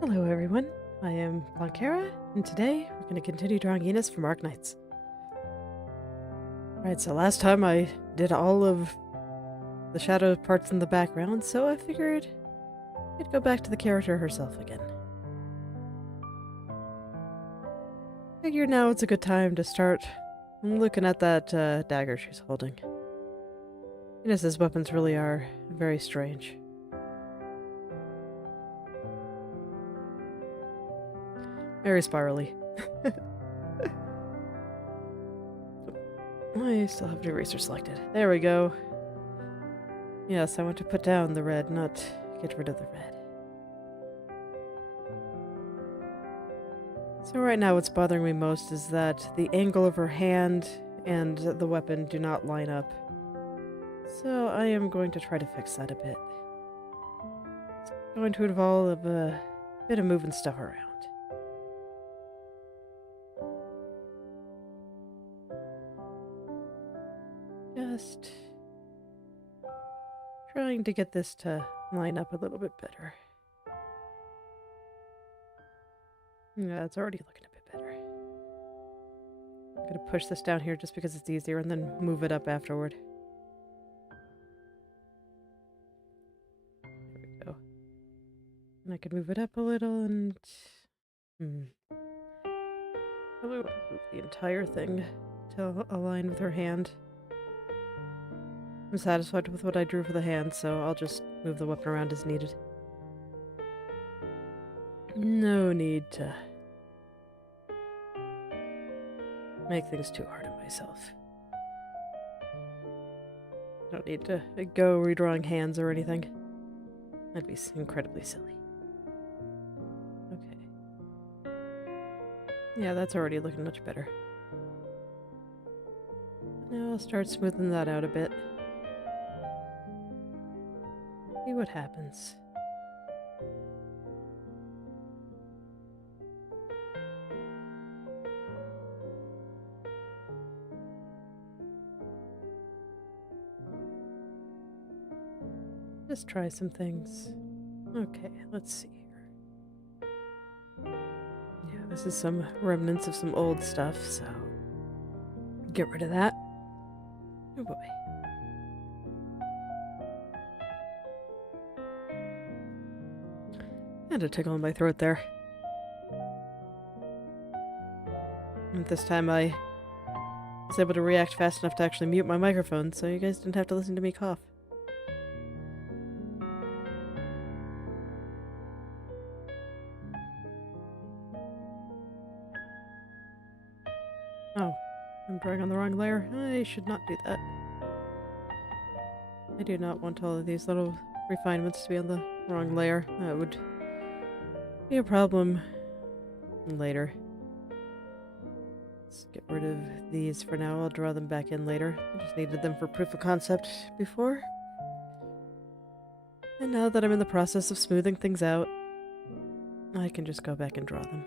Hello everyone, I am Blankera, and today we're going to continue drawing Ines from Arknights. Right, so last time I did all of the shadow parts in the background, so I figured I'd go back to the character herself again. Figure now it's a good time to start looking at that dagger she's holding. Ines's weapons really are very strange. Very spirally. I still have the eraser selected. There we go. Yes, I want to put down the red, not get rid of the red. So right now what's bothering me most is that the angle of her hand and the weapon do not line up. So I am going to try to fix that a bit. It's going to involve a bit of moving stuff around. Just trying to get this to line up a little bit better. Yeah, it's already looking a bit better. I'm going to push this down here just because it's easier and then move it up afterward. There we go. And I can move it up a little and... Probably want to move the entire thing to align with her hand. I'm satisfied with what I drew for the hand, so I'll just move the weapon around as needed. No need to make things too hard on myself. Don't need to go redrawing hands or anything. That'd be incredibly silly. Okay. Yeah, that's already looking much better. Now I'll start smoothing that out a bit. See what happens. Just try some things. Okay, let's see here. Yeah, this is some remnants of some old stuff, so get rid of that. Oh boy. And a tickle in my throat there. And this time I was able to react fast enough to actually mute my microphone, so you guys didn't have to listen to me cough. Oh, I'm drawing on the wrong layer. I should not do that. I do not want all of these little refinements to be on the wrong layer. That would be a problem later. Let's get rid of these for now. I'll draw them back in later. I just needed them for proof of concept before. And now that I'm in the process of smoothing things out, I can just go back and draw them.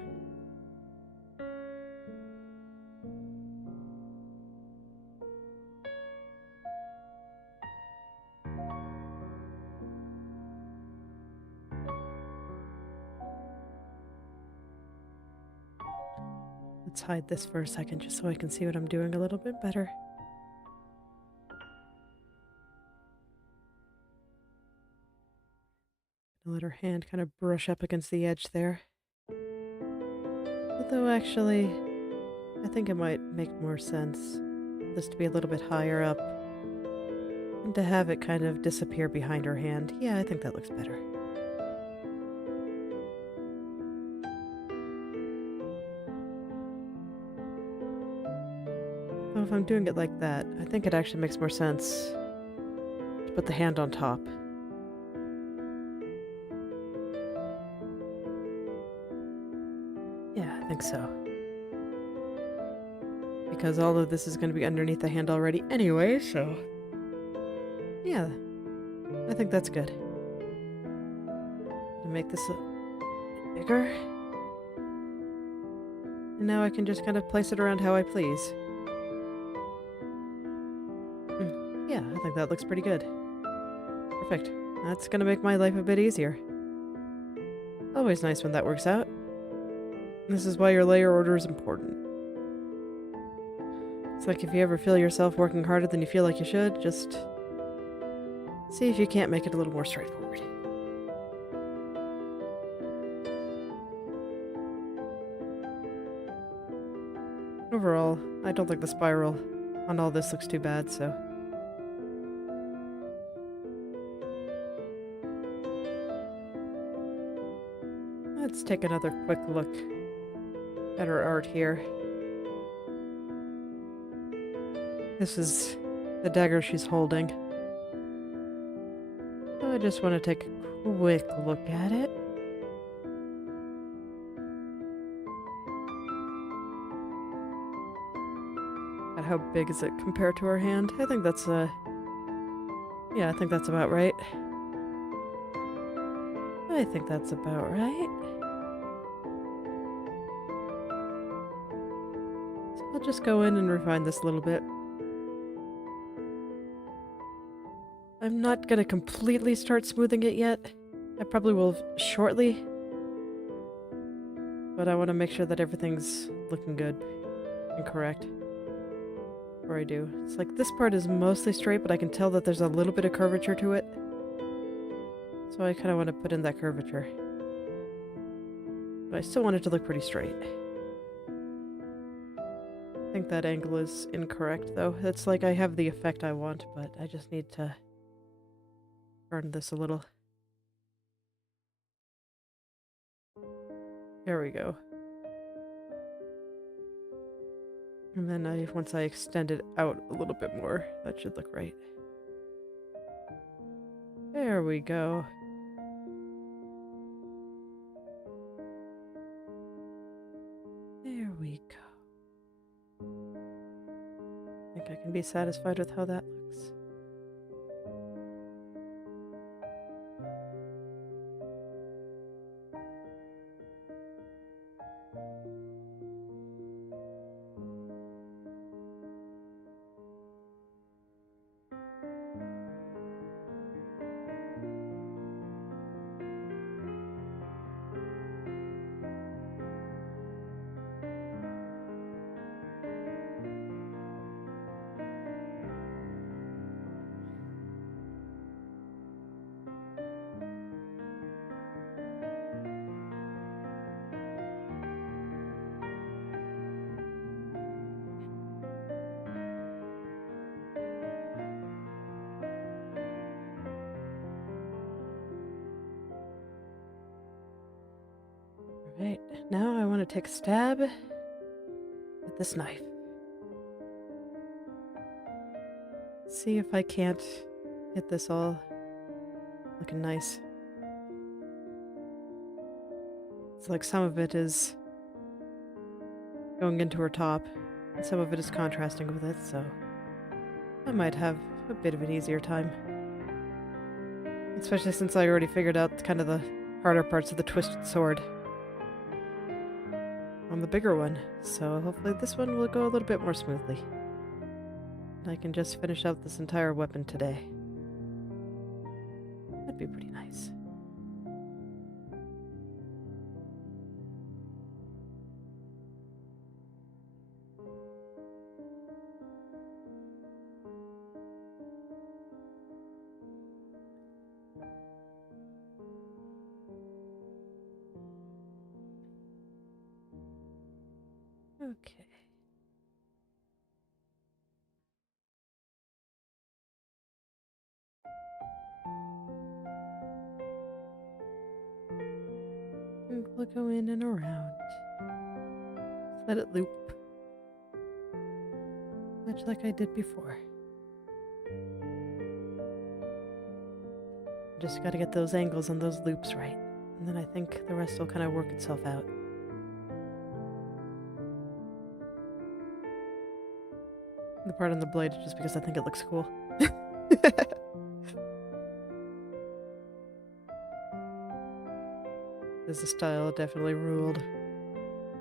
Let's hide this for a second just so I can see what I'm doing a little bit better. Let her hand kind of brush up against the edge there. Although actually, I think it might make more sense for this to be a little bit higher up and to have it kind of disappear behind her hand. Yeah, I think that looks better. Well, if I'm doing it like that, I think it actually makes more sense to put the hand on top. Yeah, I think so. Because all of this is going to be underneath the hand already anyway, so... yeah, I think that's good. Make this a bit bigger. And now I can just kind of place it around how I please. Yeah, I think that looks pretty good. Perfect. That's gonna make my life a bit easier. Always nice when that works out. This is why your layer order is important. It's like if you ever feel yourself working harder than you feel like you should, just see if you can't make it a little more straightforward. Overall, I don't think the spiral on all this looks too bad, so... Let's take another quick look at her art here. This is the dagger she's holding. So I just want to take a quick look at it. And how big is it compared to her hand? I think that's yeah, I think that's about right. I think that's about right. So I'll just go in and refine this a little bit. I'm not gonna completely start smoothing it yet. I probably will shortly. But I want to make sure that everything's looking good and correct before I do. It's like this part is mostly straight, but I can tell that there's a little bit of curvature to it. So I kind of want to put in that curvature. But I still want it to look pretty straight. I think that angle is incorrect, though. It's like I have the effect I want, but I just need to turn this a little. There we go. And then once I extend it out a little bit more, that should look right. There we go. There we go. I think I can be satisfied with how that looks. Alright, now I want to take a stab with this knife. See if I can't get this all looking nice. It's like some of it is going into her top, and some of it is contrasting with it, so I might have a bit of an easier time. Especially since I already figured out kind of the harder parts of the twisted sword on the bigger one, so hopefully this one will go a little bit more smoothly. And I can just finish out this entire weapon today. That'd be pretty nice. Okay. And we'll go in and around. Just let it loop. Much like I did before. Just gotta get those angles on those loops right. And then I think the rest will kind of work itself out. The part on the blade is just because I think it looks cool. This style definitely ruled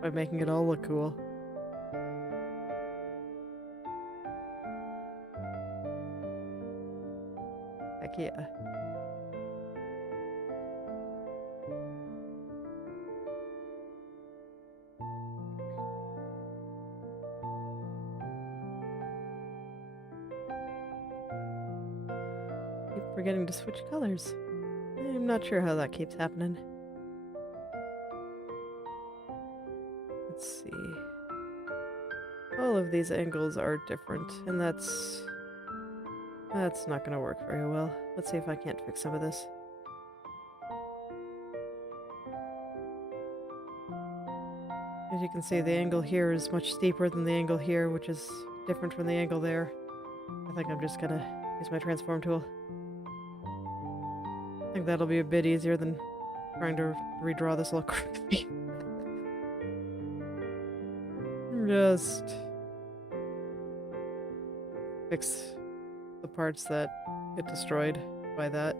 by making it all look cool. Heck yeah. forgetting to switch colors. I'm not sure how that keeps happening. Let's see. All of these angles are different, and that's not gonna work very well. Let's see if I can't fix some of this. As you can see, the angle here is much steeper than the angle here, which is different from the angle there. I think I'm just gonna use my transform tool. I think that'll be a bit easier than trying to redraw this little creepy. Just fix the parts that get destroyed by that.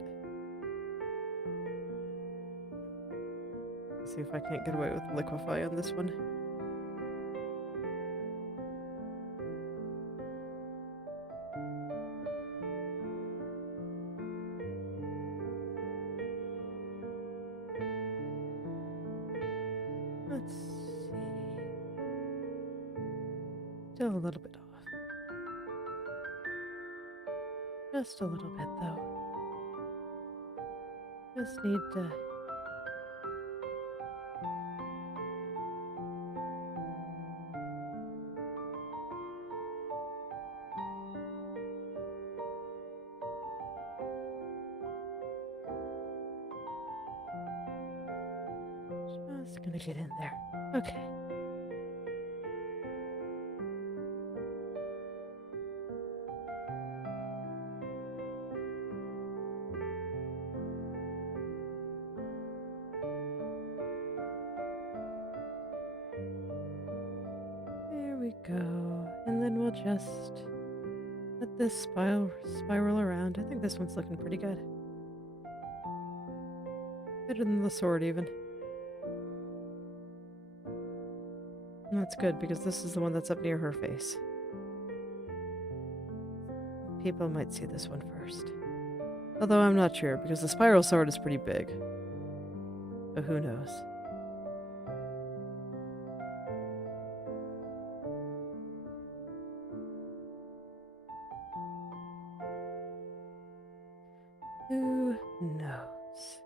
See if I can't get away with liquefy on this one. Let's see. Still a little bit off. Just a little bit, though. Just need to... Just gonna get in there. Okay. There we go. And then we'll just let this spiral around. I think this one's looking pretty good. Better than the sword, even. And that's good, because this is the one that's up near her face. People might see this one first. Although I'm not sure, because the spiral sword is pretty big. But who knows? Who knows?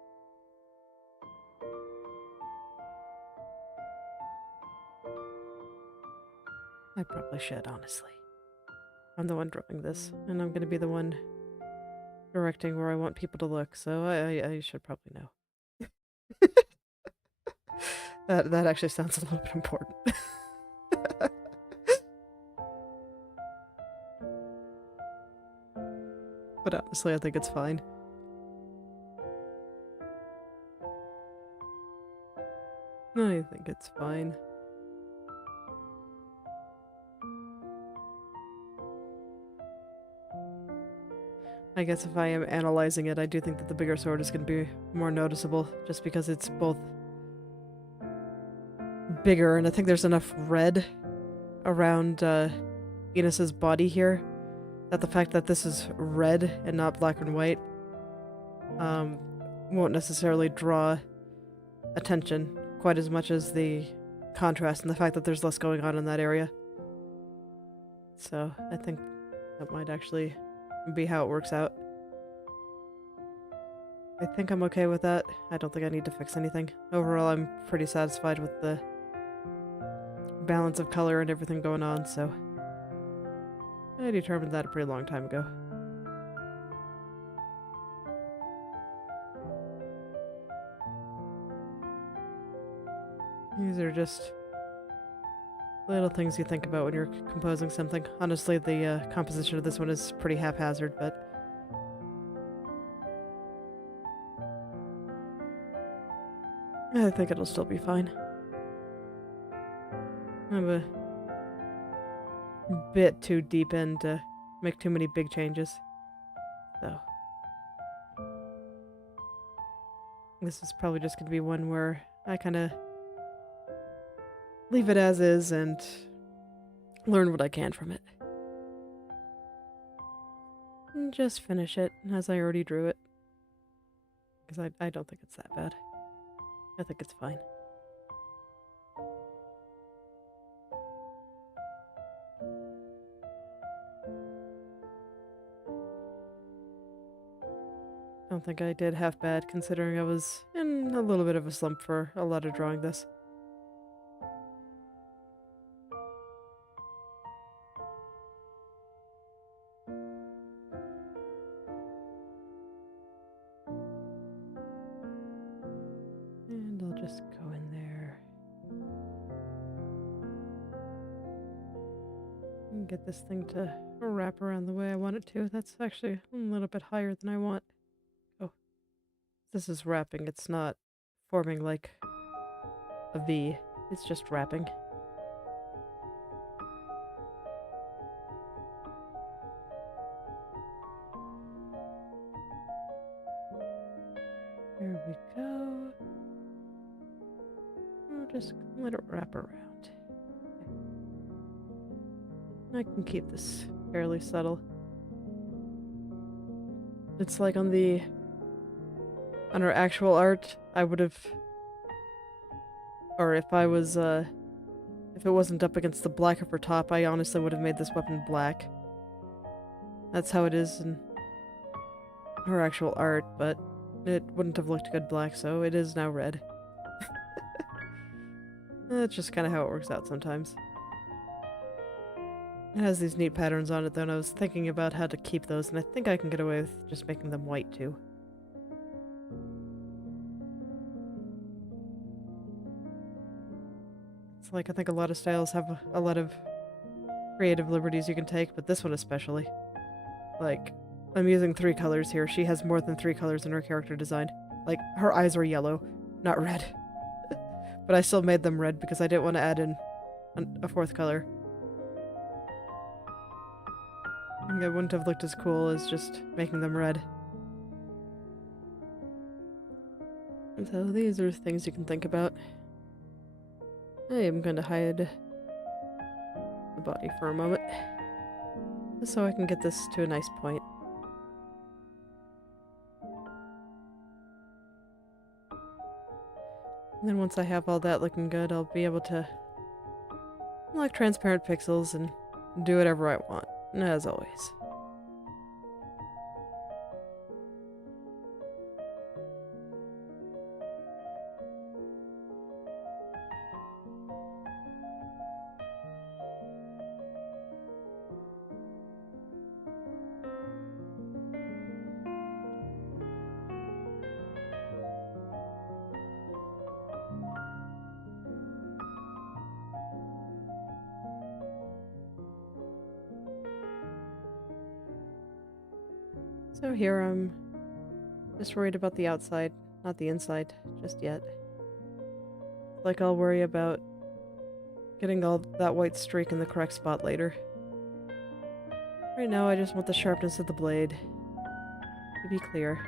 I probably should, honestly. I'm the one drawing this, and I'm going to be the one directing where I want people to look, so I should probably know. That actually sounds a little bit important. But honestly, I think it's fine. I think it's fine. I guess if I am analyzing it, I do think that the bigger sword is going to be more noticeable, just because it's both bigger, and I think there's enough red around Enos's body here that the fact that this is red and not black and white won't necessarily draw attention quite as much as the contrast and the fact that there's less going on in that area. So I think that might actually be how it works out. I think I'm okay with that. I don't think I need to fix anything. Overall, I'm pretty satisfied with the balance of color and everything going on, so I determined that a pretty long time ago. These are just little things you think about when you're composing something. Honestly, the composition of this one is pretty haphazard, but I think it'll still be fine. I'm a bit too deep in to make too many big changes, so this is probably just going to be one where I kind of leave it as is and learn what I can from it. And just finish it as I already drew it. Because I don't think it's that bad. I think it's fine. don't think I did half bad, considering I was in a little bit of a slump for a lot of drawing this. And I'll just go in there. And get this thing to wrap around the way I want it to. That's actually a little bit higher than I want. Oh, this is wrapping. It's not forming like a V. It's just wrapping. There we go. I'll just let it wrap around. I can keep this fairly subtle. It's like on our actual art, I would have, or if I was, if it wasn't up against the black of her top, I honestly would have made this weapon black. That's how it is in her actual art, but it wouldn't have looked good black, so it is now red. That's just kind of how it works out sometimes. It has these neat patterns on it, though, and I was thinking about how to keep those, and I think I can get away with just making them white, too. It's like, I think a lot of styles have a lot of creative liberties you can take, but this one especially. Like, I'm using 3 colors here. She has more than 3 colors in her character design. Like, her eyes are yellow, not red. But I still made them red because I didn't want to add in a 4th color. I think it wouldn't have looked as cool as just making them red. And so these are things you can think about. I am going to hide the body for a moment, just so I can get this to a nice point. And then once I have all that looking good, I'll be able to unlock transparent pixels and do whatever I want, as always. So here I'm just worried about the outside, not the inside, just yet. Like I'll worry about getting all that white streak in the correct spot later. Right now I just want the sharpness of the blade to be clear.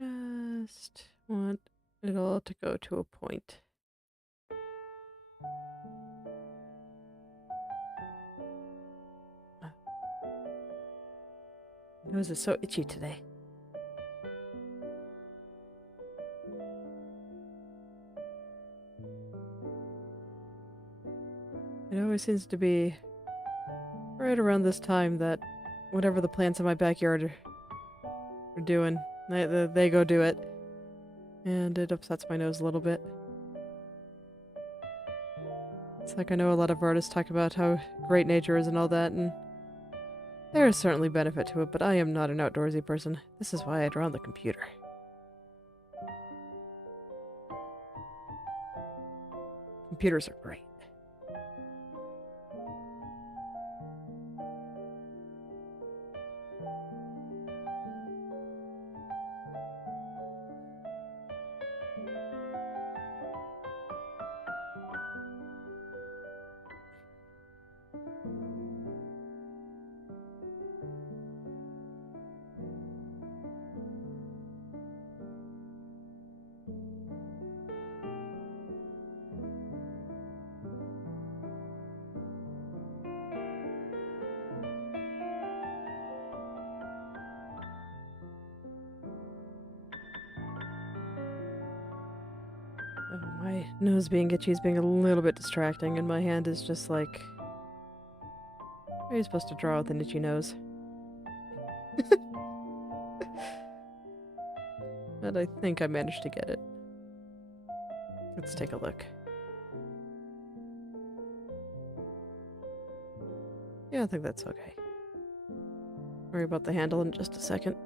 Just want it all to go to a point. My nose is so itchy today. It always seems to be right around this time that whatever the plants in my backyard are doing, they go do it. And it upsets my nose a little bit. It's like I know a lot of artists talk about how great nature is and all that, and there is certainly benefit to it, but I am not an outdoorsy person. This is why I draw on the computer. Computers are great. Oh, my nose being itchy is being a little bit distracting, and my hand is just like... How are you supposed to draw with an itchy nose? But I think I managed to get it. Let's take a look. Yeah, I think that's okay. Worry about the handle in just a second.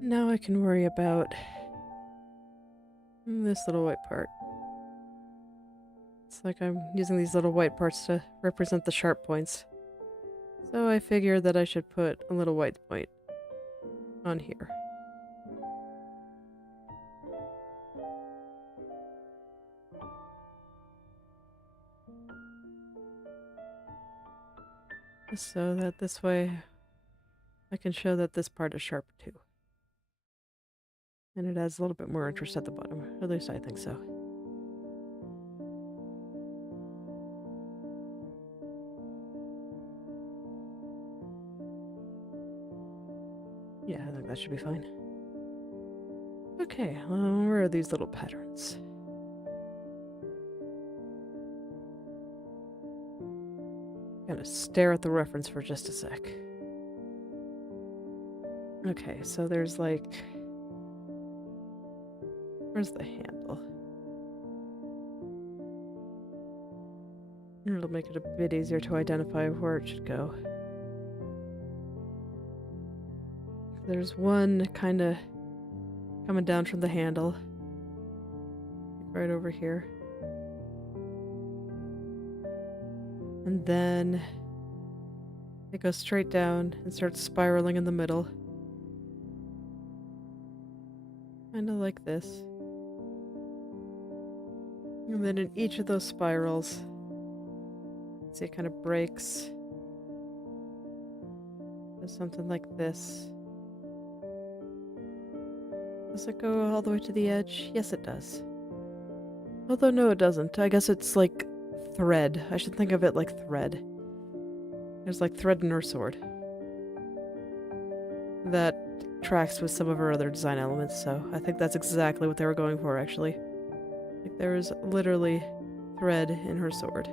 Now I can worry about this little white part. It's like I'm using these little white parts to represent the sharp points. So I figured that I should put a little white point on here. So that this way I can show that this part is sharp too. And it adds a little bit more interest at the bottom. At least I think so. Yeah, I think that should be fine. Okay, where are these little patterns? Gonna stare at the reference for just a sec. Okay, so there's like... Where's the handle? It'll make it a bit easier to identify where it should go. There's one kind of coming down from the handle. Right over here. And then it goes straight down and starts spiraling in the middle. Kind of like this. And then in each of those spirals, see, it kind of breaks. Does something like this. Does it go all the way to the edge? Yes, it does. Although, no, it doesn't. I guess it's like thread. I should think of it like thread. There's like thread in her sword. That tracks with some of her other design elements, so I think that's exactly what they were going for, actually. Like, there is literally thread in her sword.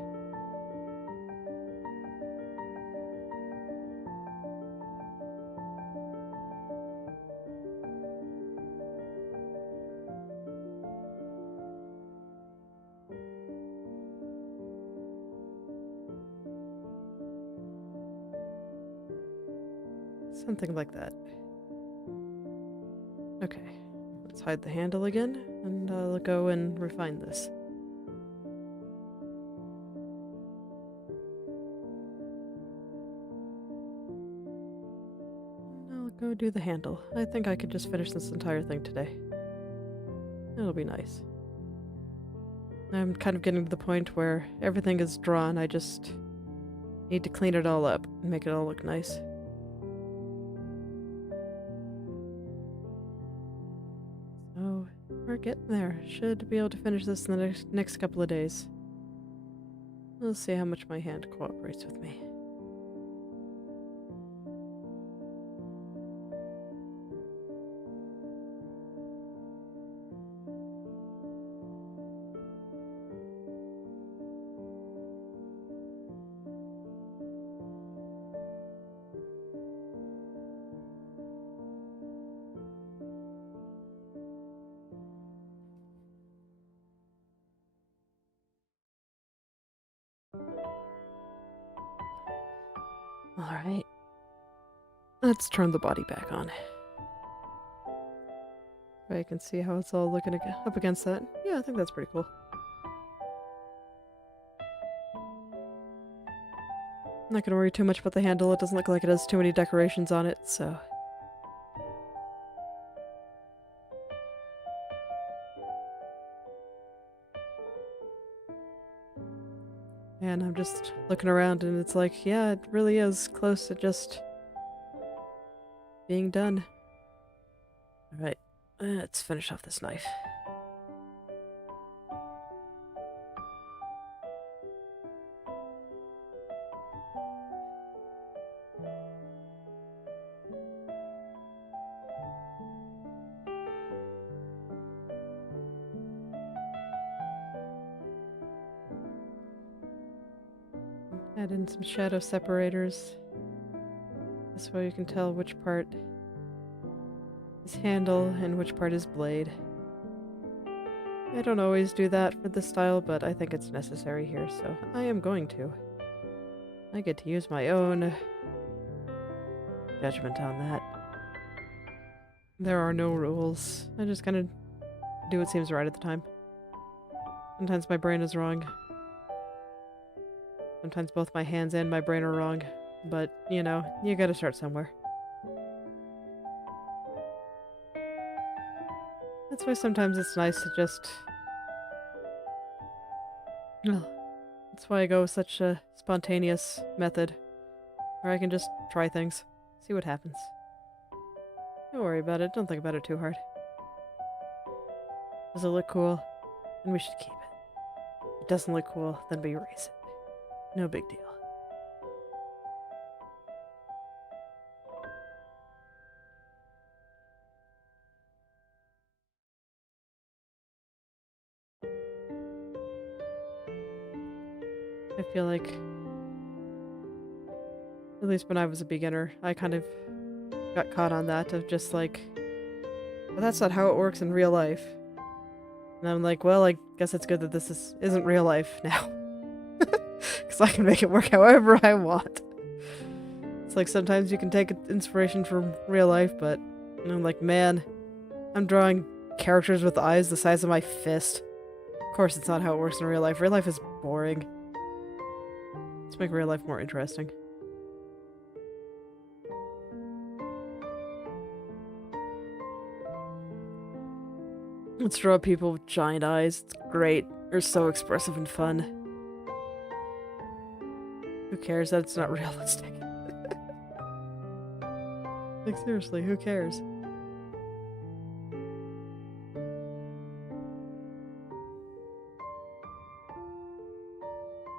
Something like that. Okay, let's hide the handle again, and I'll go and refine this. I'll go do the handle. I think I could just finish this entire thing today. It'll be nice. I'm kind of getting to the point where everything is drawn, I just need to clean it all up and make it all look nice. So, we're getting there. Should be able to finish this in the next couple of days. We'll see how much my hand cooperates with me. Alright. Let's turn the body back on. I can see how it's all looking up against that. Yeah, I think that's pretty cool. I'm not gonna worry too much about the handle. It doesn't look like it has too many decorations on it, so... And I'm just looking around and it's like, yeah, it really is close to just being done. Alright, let's finish off this knife. Add in some shadow separators. This way you can tell which part is handle and which part is blade. I don't always do that for this style, but I think it's necessary here, so I am going to. I get to use my own judgment on that. There are no rules. I just kind of do what seems right at the time. Sometimes my brain is wrong. Sometimes both my hands and my brain are wrong. But, you know, you gotta start somewhere. That's why sometimes it's nice to just... Well, that's why I go with such a spontaneous method. Where I can just try things. See what happens. Don't worry about it. Don't think about it too hard. Does it look cool? Then we should keep it. If it doesn't look cool, then we erase it. No big deal. I feel like, at least when I was a beginner, I kind of got caught on that of just like, well, that's not how it works in real life. And I'm like, well, I guess it's good that this isn't real life now. Because I can make it work however I want. It's like sometimes you can take inspiration from real life, but I'm like, man, I'm drawing characters with eyes the size of my fist. Of course it's not how it works in real life. Real life is boring. Let's make real life more interesting. Let's draw people with giant eyes. It's great. They're so expressive and fun. Who cares that it's not realistic? Like, seriously, who cares?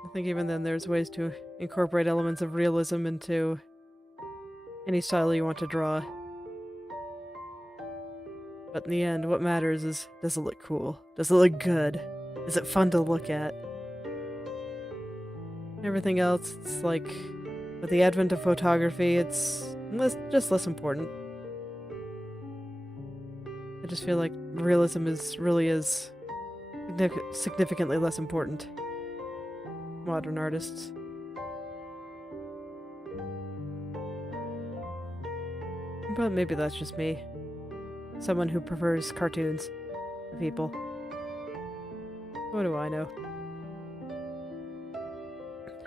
I think even then there's ways to incorporate elements of realism into any style you want to draw. But in the end, what matters is, does it look cool? Does it look good? Is it fun to look at? Everything else, it's like, with the advent of photography, it's just less important. I just feel like realism really is significantly less important. Modern artists. But maybe that's just me. Someone who prefers cartoons to people. What do I know?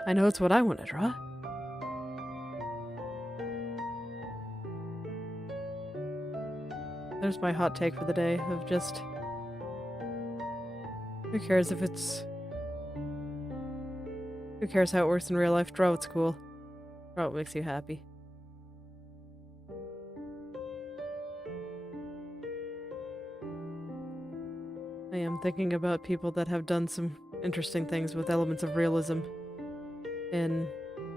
I know it's what I want to draw. There's my hot take for the day of just... Who cares if it's... Who cares how it works in real life? Draw what's cool. Draw what makes you happy. I am thinking about people that have done some interesting things with elements of realism in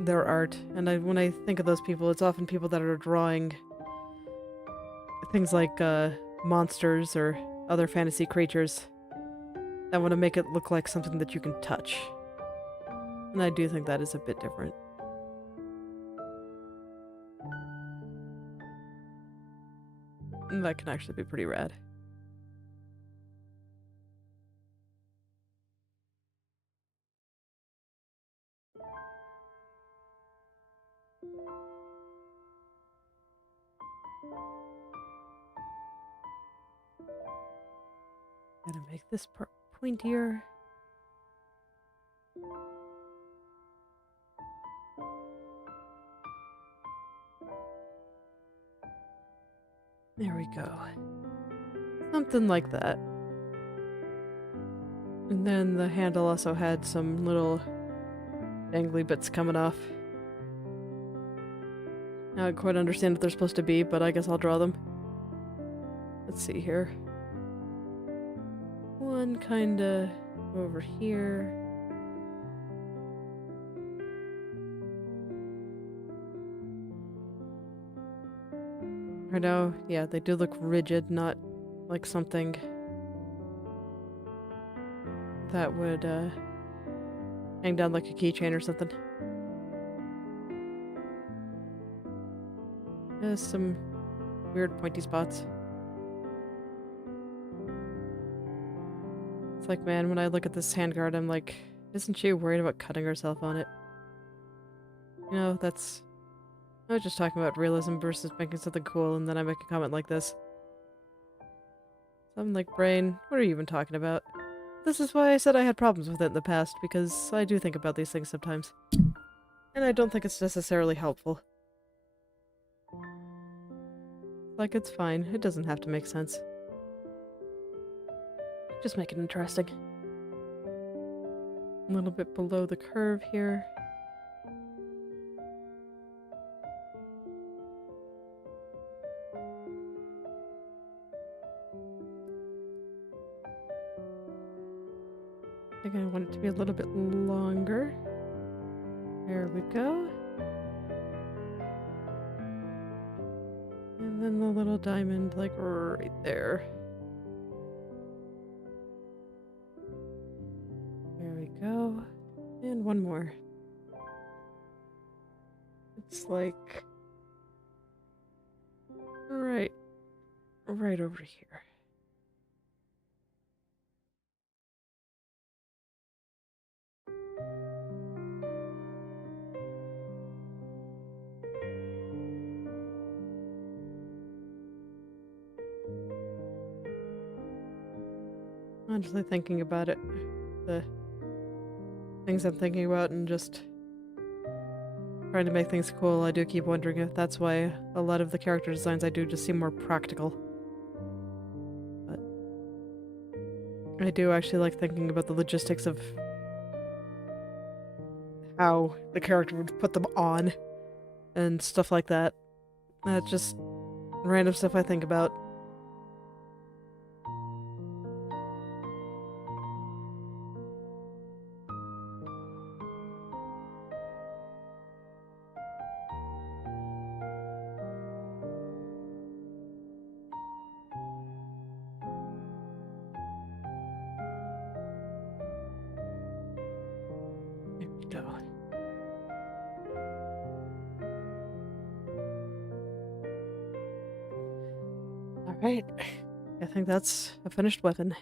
their art, and when I think of those people, it's often people that are drawing things like monsters or other fantasy creatures that want to make it look like something that you can touch. And I do think that is a bit different. And that can actually be pretty rad. Gotta make this part pointier. There we go. Something like that. And then the handle also had some little dangly bits coming off. I don't quite understand what they're supposed to be, but I guess I'll draw them. Let's see here. One kinda over here. Right now, yeah, they do look rigid, not like something that would hang down like a keychain or something. There's some weird pointy spots. It's like, man, when I look at this handguard, I'm like, isn't she worried about cutting herself on it? You know, that's... I was just talking about realism versus making something cool, and then I make a comment like this. So I'm like, brain, what are you even talking about? This is why I said I had problems with it in the past, because I do think about these things sometimes. And I don't think it's necessarily helpful. Like, it's fine. It doesn't have to make sense. Just make it interesting. A little bit below the curve here. I think I want it to be a little bit longer. There we go. And then the little diamond, like, right there. There we go. And one more. It's like... right over here. Honestly, thinking about it, the things I'm thinking about and just trying to make things cool, I do keep wondering if that's why a lot of the character designs I do just seem more practical. But I do actually like thinking about the logistics of how the character would put them on and stuff like that. That's just random stuff I think about. There we go. Alright. I think that's a finished weapon.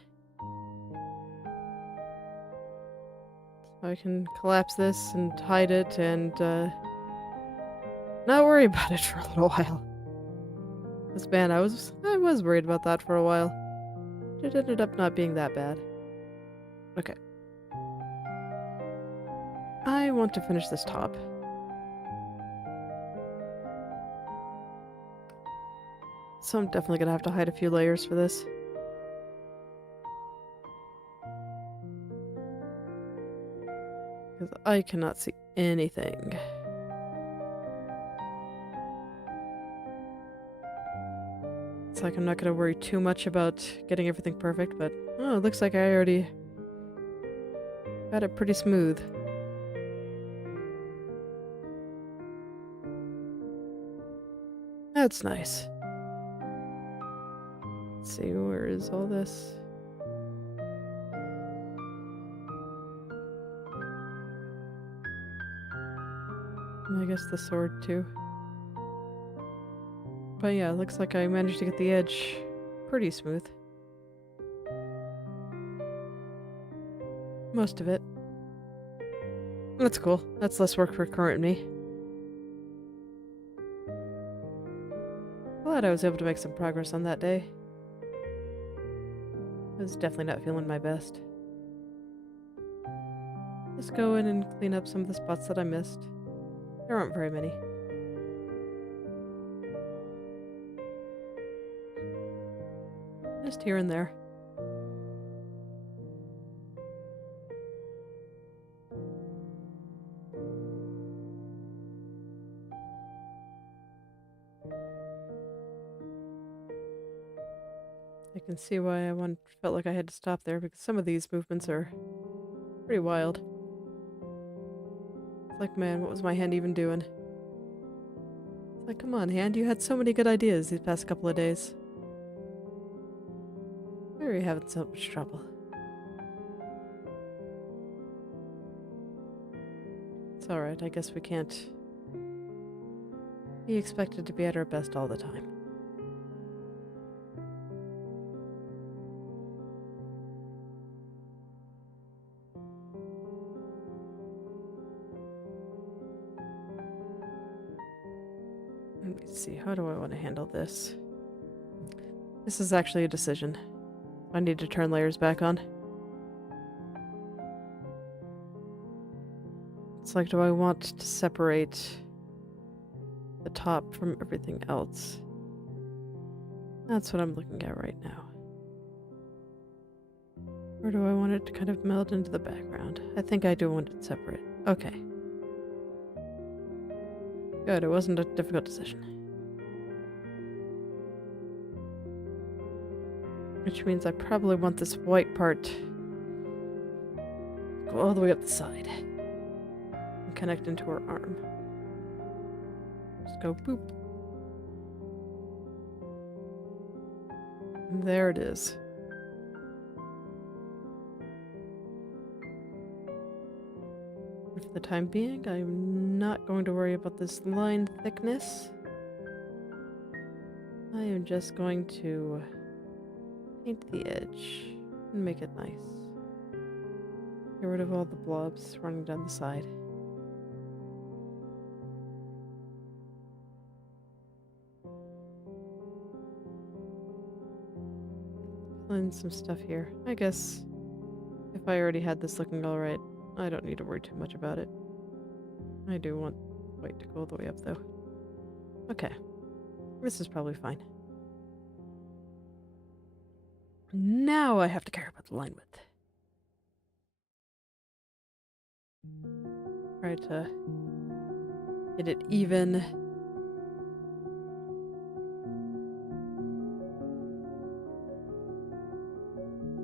So I can collapse this and hide it and not worry about it for a little while. This man, I was worried about that for a while. It ended up not being that bad. Okay. I want to finish this top. So I'm definitely gonna have to hide a few layers for this. Because I cannot see anything. It's like I'm not gonna worry too much about getting everything perfect, but oh, it looks like I already got it pretty smooth. That's nice. Let's see, where is all this? And I guess the sword too. But yeah, it looks like I managed to get the edge pretty smooth. Most of it. That's cool. That's less work for current me. Glad I was able to make some progress on that day. I was definitely not feeling my best. Just go in and clean up some of the spots that I missed. There aren't very many. Just here and there. I can see why felt like I had to stop there, because some of these movements are pretty wild. It's like, man, what was my hand even doing? It's like, come on, hand, you had so many good ideas these past couple of days. Why are you having so much trouble? It's alright, I guess we can't be expected to be at our best all the time. Let me see, how do I want to handle this? This is actually a decision. I need to turn layers back on. It's like, do I want to separate the top from everything else? That's what I'm looking at right now. Or do I want it to kind of meld into the background? I think I do want it separate. Okay. Good, it wasn't a difficult decision. Which means I probably want this white part to go all the way up the side and connect into her arm. Just go boop. And there it is. For the time being, I'm not going to worry about this line thickness. I am just going to paint the edge and make it nice. Get rid of all the blobs running down the side. And some stuff here. I guess if I already had this looking alright, I don't need to worry too much about it. I do want white to go all the way up though. Okay. This is probably fine. Now I have to care about the line width. Try to get it even.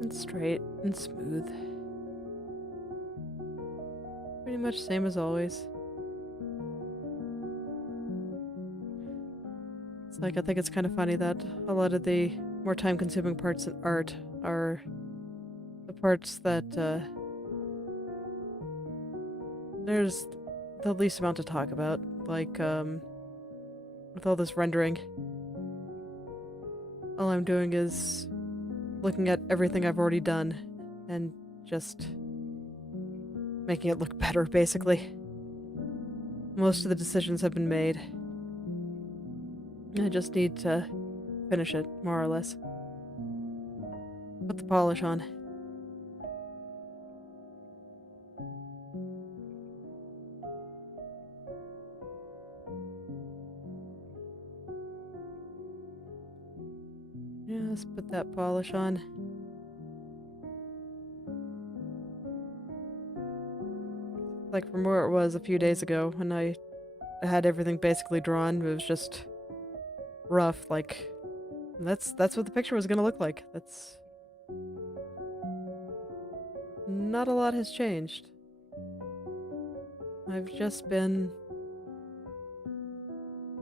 And straight and smooth. Pretty much same as always. It's like, I think it's kind of funny that a lot of the more time-consuming parts in art are the parts that there's the least amount to talk about. Like, with all this rendering, all I'm doing is looking at everything I've already done and just making it look better, basically. Most of the decisions have been made. I just need to finish it, more or less. Put the polish on. Just put that polish on. Like from where it was a few days ago when I had everything basically drawn, it was just rough. Like, that's what the picture was gonna look like. That's not a lot has changed. I've just been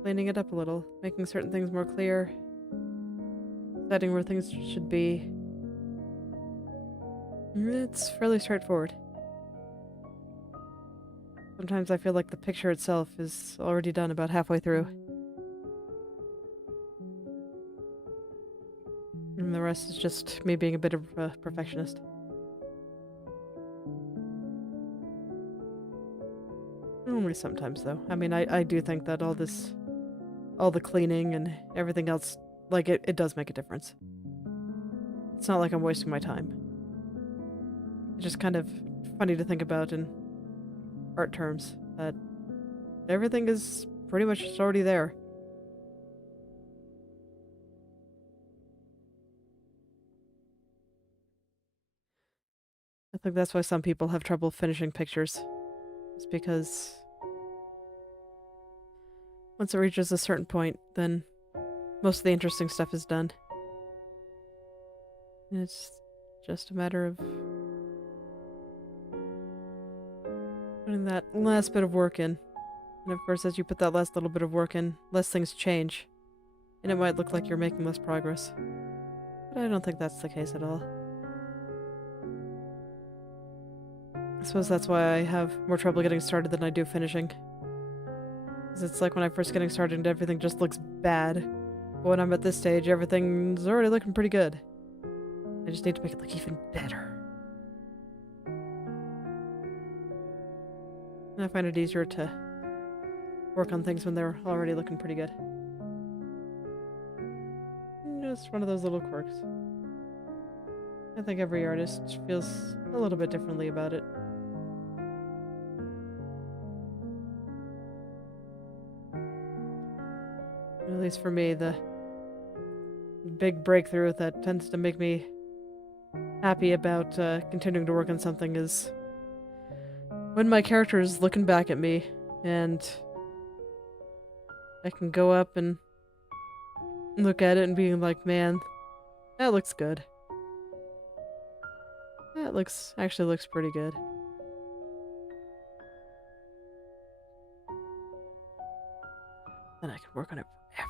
cleaning it up a little, making certain things more clear, deciding where things should be. It's fairly straightforward. Sometimes I feel like the picture itself is already done about halfway through. And the rest is just me being a bit of a perfectionist. Only sometimes, though. I mean, I do think that all the cleaning and everything else, like, it does make a difference. It's not like I'm wasting my time. It's just kind of funny to think about in art terms, that everything is pretty much just already there. I think that's why some people have trouble finishing pictures. It's because once it reaches a certain point, then most of the interesting stuff is done. And it's just a matter of putting that last bit of work in. And of course, as you put that last little bit of work in, less things change. And it might look like you're making less progress. But I don't think that's the case at all. I suppose that's why I have more trouble getting started than I do finishing. 'Cause it's like when I'm first getting started, everything just looks bad. But when I'm at this stage, everything's already looking pretty good. I just need to make it look even better. And I find it easier to work on things when they're already looking pretty good. Just one of those little quirks. I think every artist feels a little bit differently about it. At least for me, the big breakthrough that tends to make me happy about continuing to work on something is when my character is looking back at me and I can go up and look at it and being like, man, that looks good. That actually looks pretty good. Then I can work on it forever.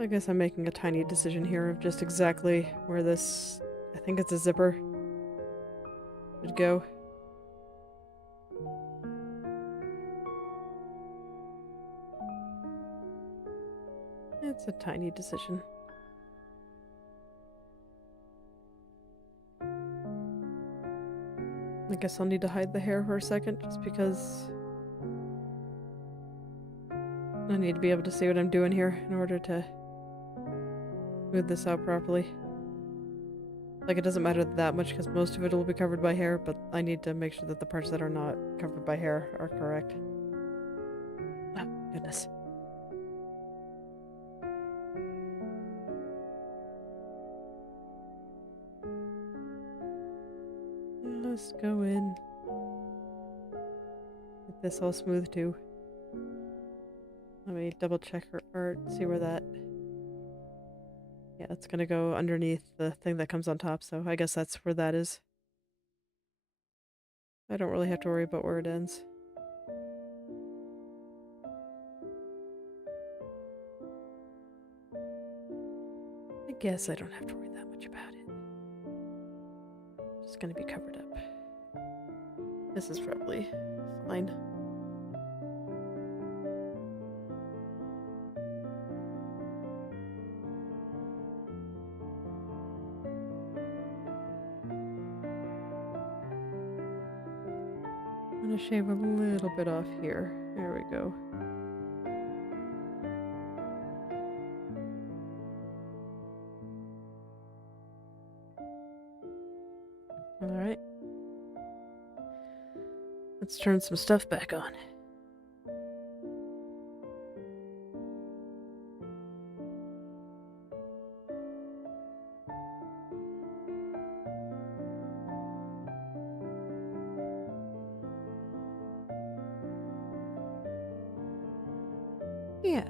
I guess I'm making a tiny decision here of just exactly where this, I think it's a zipper, would go. It's a tiny decision. I guess I'll need to hide the hair for a second just because I need to be able to see what I'm doing here in order to smooth this out properly. Like, it doesn't matter that much because most of it will be covered by hair, but I need to make sure that the parts that are not covered by hair are correct. Oh, goodness. Let's go in. Get this all smooth too. Let me double check her art, see where that... Yeah, it's gonna go underneath the thing that comes on top, so I guess that's where that is. I don't really have to worry about where it ends. I guess I don't have to worry that much about it. It's gonna be covered up. This is probably fine. I'm gonna shave a little bit off here. There we go. Alright. Let's turn some stuff back on. Yeah.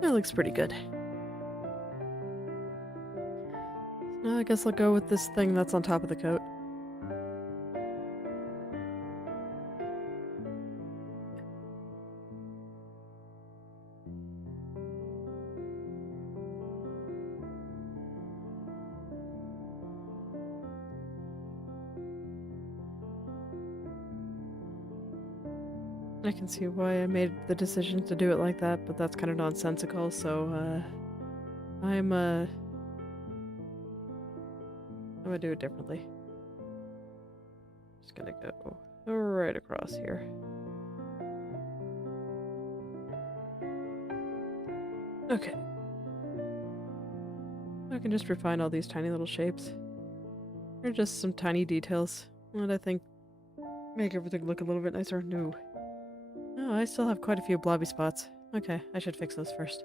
That looks pretty good. Now I guess I'll go with this thing that's on top of the coat. I can see why I made the decision to do it like that, but that's kind of nonsensical, so, I'm gonna do it differently. Just gonna go right across here. Okay. I can just refine all these tiny little shapes. They're just some tiny details that I think make everything look a little bit nicer. No. Oh, I still have quite a few blobby spots. Okay, I should fix those first.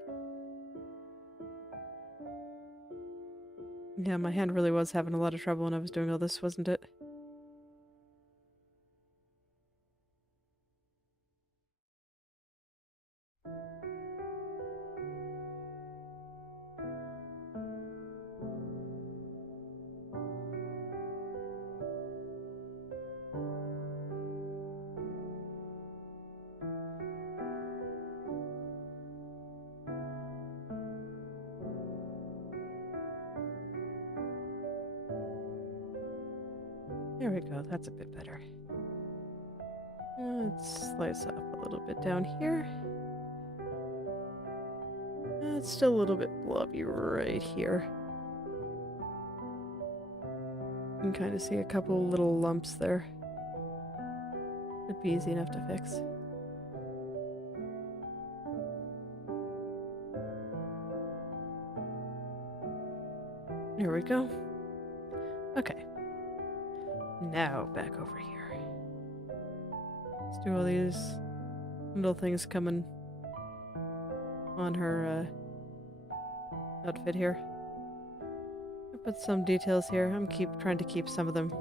Yeah, my hand really was having a lot of trouble when I was doing all this, wasn't it? There we go, that's a bit better. Let's slice off a little bit down here. It's still a little bit blobby right here. You can kind of see a couple little lumps there. It'd be easy enough to fix. There we go. Okay. Now back over here. Let's do all these little things coming on her outfit here. I put some details here. I'm trying to keep some of them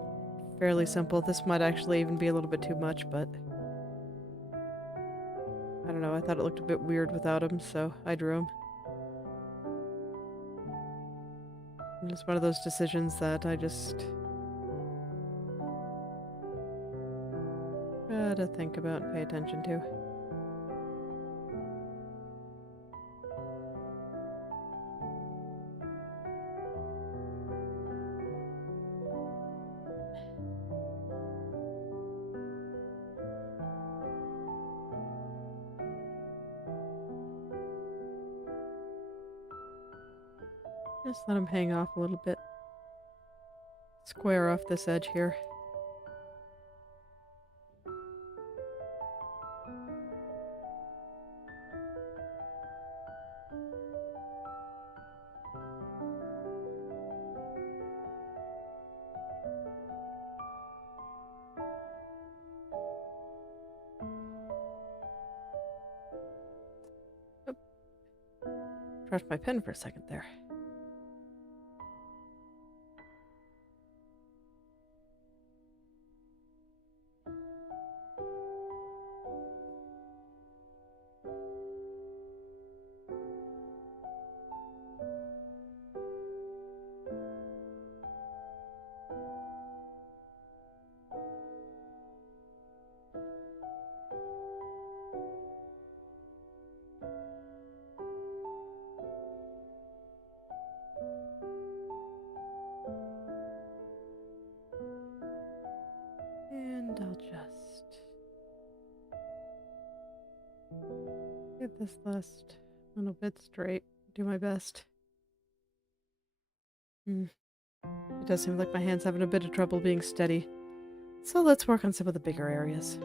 fairly simple. This might actually even be a little bit too much, but I don't know. I thought it looked a bit weird without him, so I drew him. It's one of those decisions that I just gotta think about and pay attention to. Just let him hang off a little bit. Square off this edge here. Oh. Dropped my pen for a second there. And I'll just get this last little bit straight. Do my best. It does seem like my hand's having a bit of trouble being steady. So let's work on some of the bigger areas.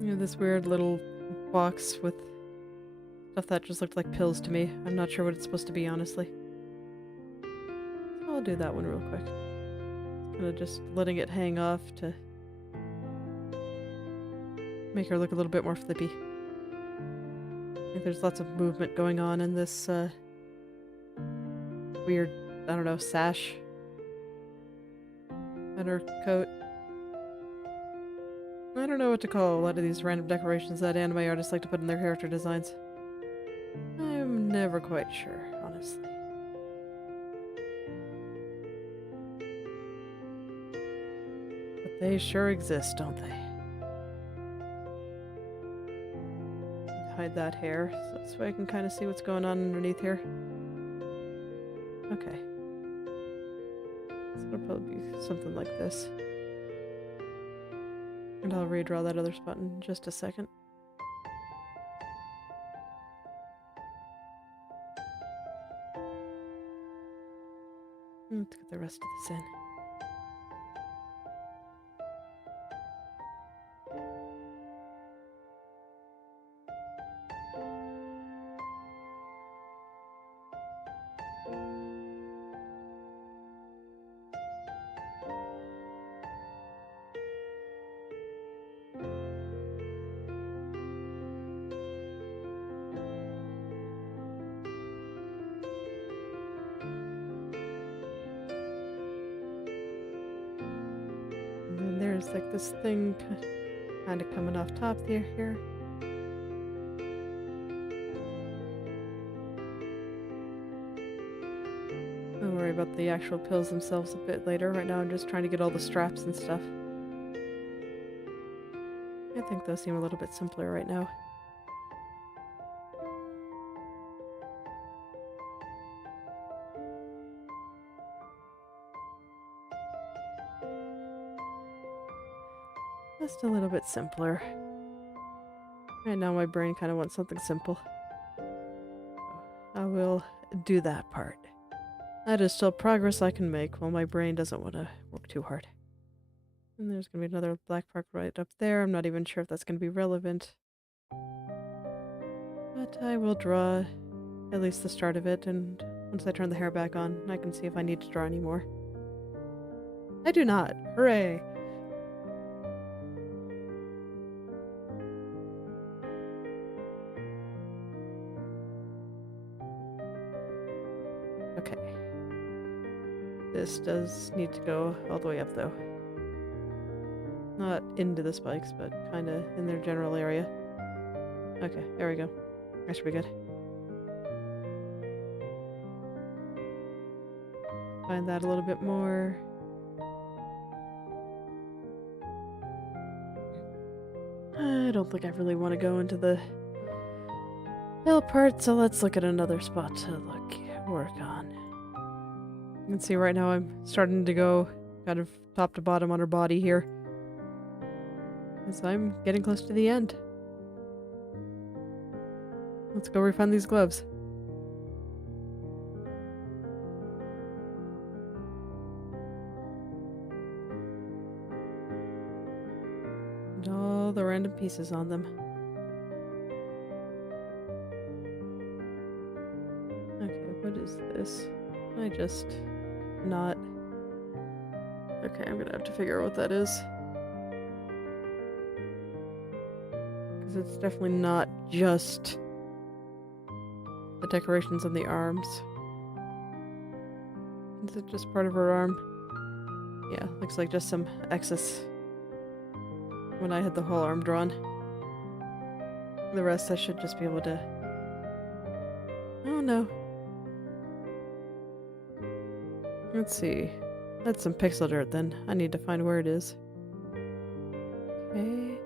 You know, this weird little box with stuff that just looked like pills to me. I'm not sure what it's supposed to be, honestly. So I'll do that one real quick. Kind of just letting it hang off to make her look a little bit more flippy. I think there's lots of movement going on in this weird, I don't know, sash on her coat. I don't know what to call a lot of these random decorations that anime artists like to put in their character designs. I'm never quite sure, honestly. But they sure exist, don't they? Hide that hair, so this way I can kind of see what's going on underneath here. Okay. So it'll probably be something like this. And I'll redraw that other spot in just a second. Let's get the rest of this in. There's like this thing kind of coming off top here. I'll worry about the actual pills themselves a bit later. Right now I'm just trying to get all the straps and stuff. I think those seem a little bit simpler right now. Just a little bit simpler. Right now my brain kind of wants something simple. I will do that part. That is still progress I can make while my brain doesn't want to work too hard. And there's going to be another black mark right up there. I'm not even sure if that's going to be relevant. But I will draw at least the start of it, and once I turn the hair back on, I can see if I need to draw any more. I do not. Hooray! Okay. This does need to go all the way up, though. Not into the spikes, but kind of in their general area. Okay, there we go. That should be good. Find that a little bit more. I don't think I really want to go into the hill part, so let's look at another spot to work on. You can see right now I'm starting to go kind of top to bottom on her body here, as I'm getting close to the end. Let's go refund these gloves. And all the random pieces on them. Okay, what is this? I just not... Okay, I'm gonna have to figure out what that is. Because it's definitely not just the decorations on the arms. Is it just part of her arm? Yeah, looks like just some excess when I had the whole arm drawn. The rest I should just be able to... Oh no. Let's see. That's some pixel dirt then. I need to find where it is. Okay.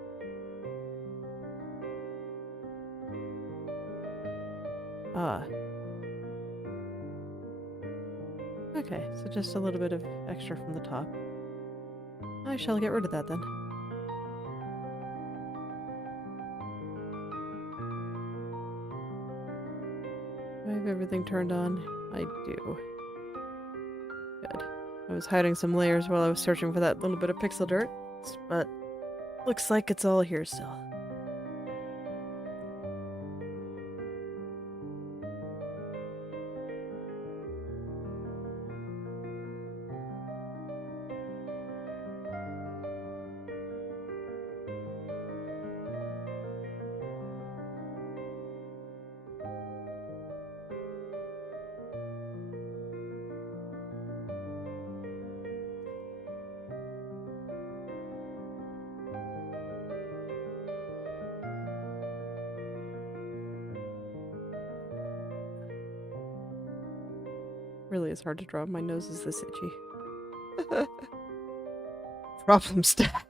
Ah. Okay, so just a little bit of extra from the top. I shall get rid of that then. Do I have everything turned on? I do. Good. I was hiding some layers while I was searching for that little bit of pixel dirt, but looks like it's all here still. Really is hard to draw. My nose is this itchy. Problem stat.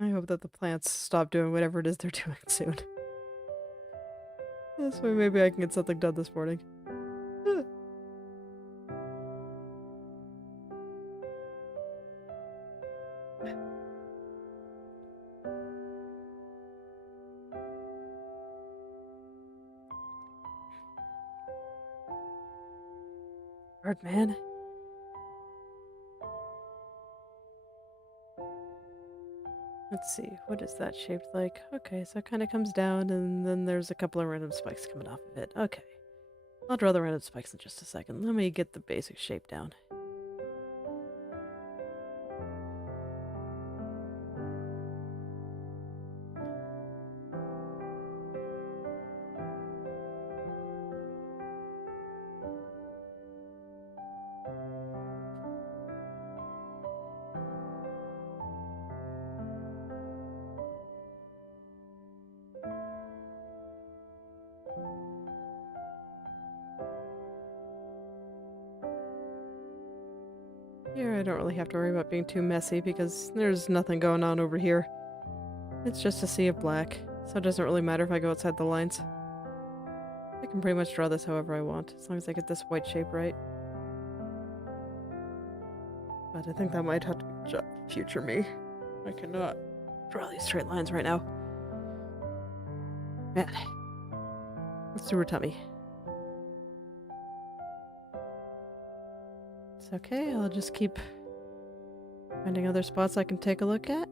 I hope that the plants stop doing whatever it is they're doing soon. This way maybe I can get something done this morning. Man. Let's see, what is that shaped like? Okay, so it kind of comes down and then there's a couple of random spikes coming off of it. Okay. I'll draw the random spikes in just a second. Let me get the basic shape down. Here I don't really have to worry about being too messy because there's nothing going on over here. It's just a sea of black, so it doesn't really matter if I go outside the lines. I can pretty much draw this however I want, as long as I get this white shape right. but I think that might have to be future me. I cannot draw these straight lines right now. Man. Let's do her tummy. It's okay, I'll just keep finding other spots I can take a look at.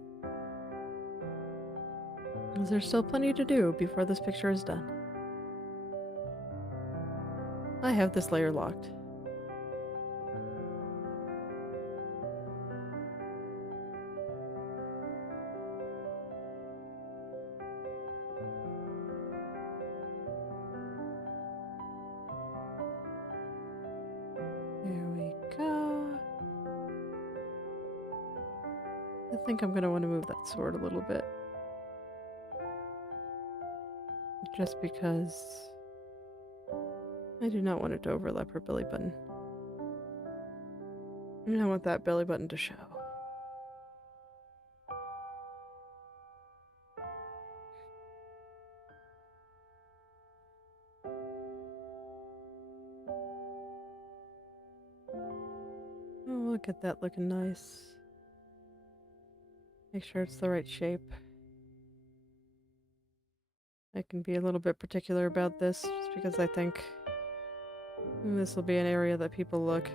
There's still plenty to do before this picture is done. I have this layer locked. There we go. I think I'm gonna want to move that sword a little bit. Just because I do not want it to overlap her belly button. And I want that belly button to show. Oh, we'll get that looking nice. Make sure it's the right shape. I can be a little bit particular about this just because I think this will be an area that people look.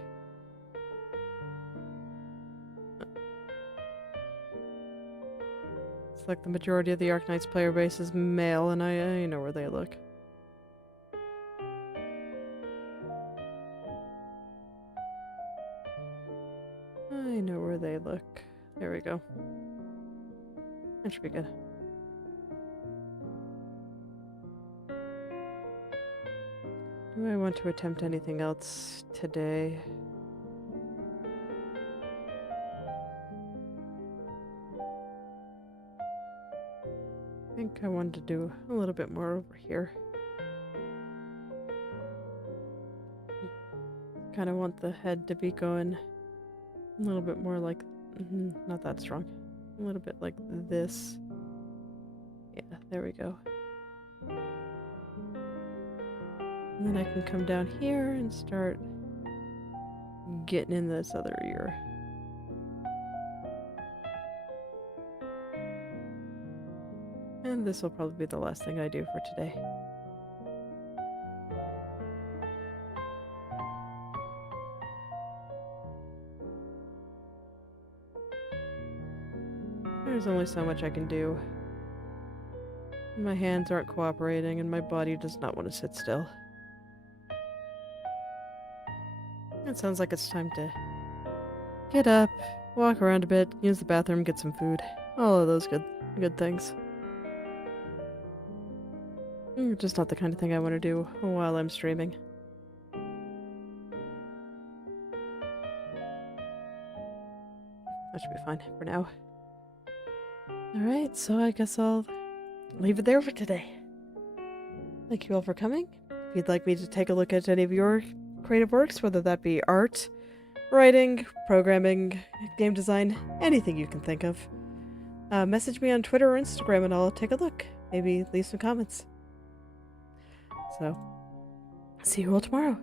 It's like the majority of the Arknights player base is male, and I know where they look. I know where they look. There we go. That should be good. Do I want to attempt anything else today? I think I wanted to do a little bit more over here. Kind of want the head to be going a little bit more like, not that strong. A little bit like this. Yeah, there we go. And then I can come down here and start getting in this other ear. And this will probably be the last thing I do for today. There's only so much I can do. My hands aren't cooperating and my body does not want to sit still. It sounds like it's time to get up, walk around a bit, use the bathroom, get some food. All of those good things. Just not the kind of thing I want to do while I'm streaming. That should be fine for now. Alright, so I guess I'll leave it there for today. Thank you all for coming. If you'd like me to take a look at any of your creative works, whether that be art, writing, programming, game design, anything you can think of, message me on Twitter or Instagram and I'll take a look. Maybe leave some comments. So, see you all tomorrow.